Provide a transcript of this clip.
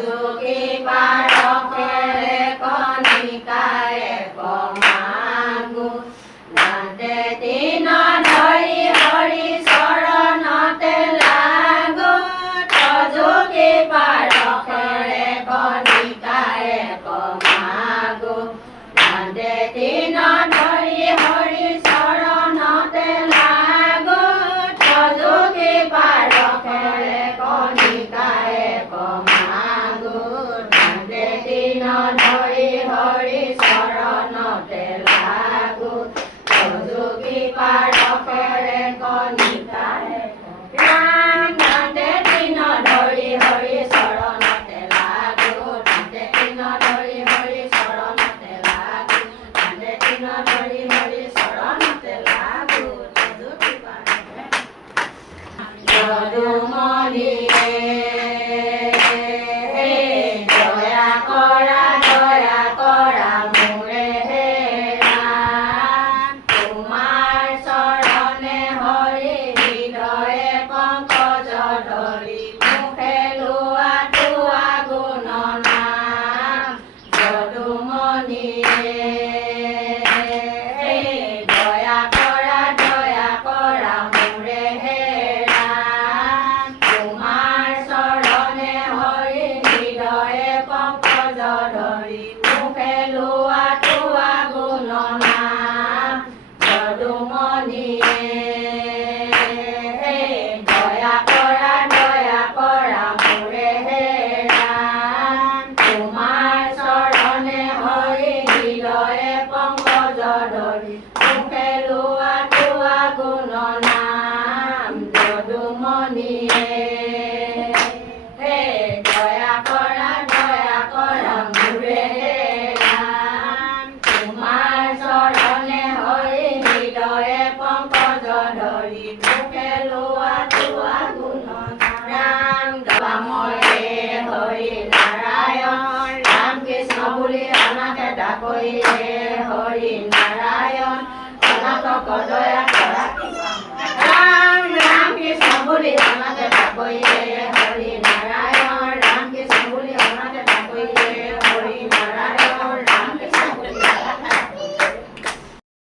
যুগী পাৰসেৰে কণিকায়ে কমাগো নাতে দিন ধৰি হৰি চৰণতে লাগো যুগী পাৰসেৰে কণিকায়ে কমাগো নাতে দিন ধৰি হৰি চৰণতে লাগো যুগী পাৰসেৰে কণিকায়ে কমাগো নাতে দিন ধৰি হৰি চৰণতে লাগো যুগী পাৰসেৰে কণিকায়ে নাতে দিন ধৰি হৰি চৰণতে লাগো নাতে দিন ধৰি হৰি চৰণতে লাগো নাতে দিন ধৰি হৰি চৰণতে লাগো যুগী পাৰসেৰে যদুমণিয়ে দয়া কৰা মোৰে হেৰা তোমাৰ চৰণে হৰি হৃদয়ে পংকজ ধৰি মুখে লোৱা তোৱা গুণ নাম যদুমণিয়ে দয়া কৰা মোৰে হেৰা তোমাৰ চৰণে হৰি হৃদয়ে পংকজ ধৰি মুখে লোৱা তোৱা গুণ নাম যদুমণিয়ে দয়া কৰা মোৰে হেৰা তোমাৰ চৰণে হৰি হৃদয়ে পংকজ ধৰি মুখে লোৱা তোৱা গুণ নাম যদুমণিয়ে দয়া কৰা মোৰে হেৰা তোমাৰ চৰণে হৰি হৃদয়ে পংকজ ধৰি মুখে লোৱা তোৱা গুণ নাম বাময়ে হৰি নাৰায়ণ ৰাম কৃষ্ণ বুলি অনাথে ডাকৰিলে হৰি নাৰায়ণ অনাথক দয়া কৰা